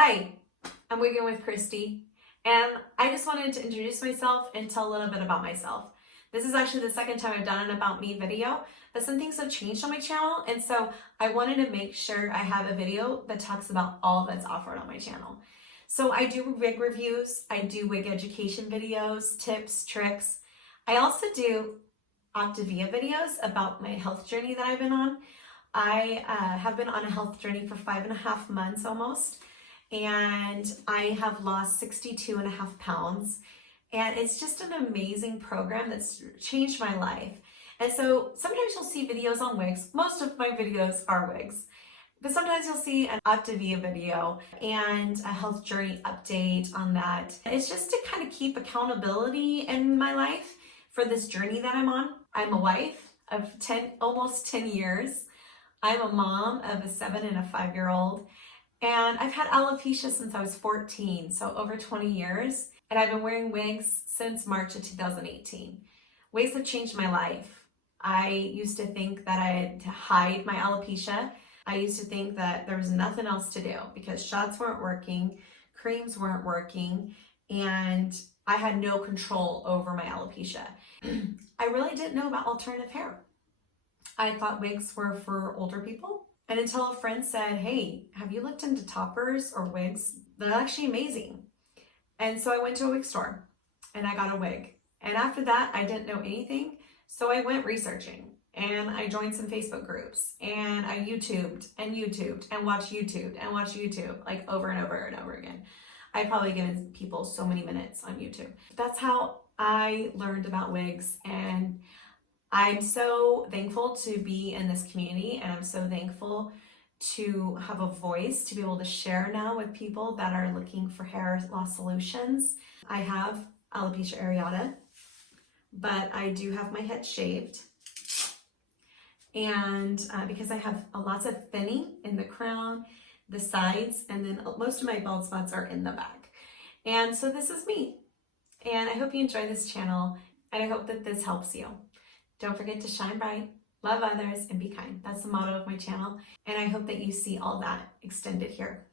Hi, I'm Wiggin with Christi, and I just wanted to introduce myself and tell a little bit about myself. This is actually the second time I've done an About Me video, but some things have changed on my channel, and so I wanted to make sure I have a video that talks about all that's offered on my channel. So I do wig reviews, I do wig education videos, tips, tricks. I also do Optavia videos about my health journey that I've been on. I have been on a health journey for 5.5 months almost, and I have lost 62.5 pounds. And it's just an amazing program that's changed my life. And so sometimes you'll see videos on wigs. Most of my videos are wigs. But sometimes you'll see an Optavia video and a health journey update on that. It's just to kind of keep accountability in my life for this journey that I'm on. I'm a wife of almost 10 years. I'm a mom of a 7 and a 5-year-old. And I've had alopecia since I was 14, so over 20 years. And I've been wearing wigs since March of 2018. Wigs have changed my life. I used to think that I had to hide my alopecia. I used to think that there was nothing else to do because shots weren't working, creams weren't working, and I had no control over my alopecia. I really didn't know about alternative hair. I thought wigs were for older people. And until a friend said, hey, have you looked into toppers or wigs? They're actually amazing. And so I went to a wig store and I got a wig. And after that, I didn't know anything. So I went researching and I joined some Facebook groups and I YouTubed and watched YouTube like over and over and over again. I've probably given people so many minutes on YouTube. That's how I learned about wigs, and I'm so thankful to be in this community, and I'm so thankful to have a voice to be able to share now with people that are looking for hair loss solutions. I have alopecia areata, but I do have my head shaved. And because I have lots of thinning in the crown, the sides, and then most of my bald spots are in the back. And so this is me. And I hope you enjoy this channel, and I hope that this helps you. Don't forget to shine bright, love others, and be kind. That's the motto of my channel. And I hope that you see all that extended here.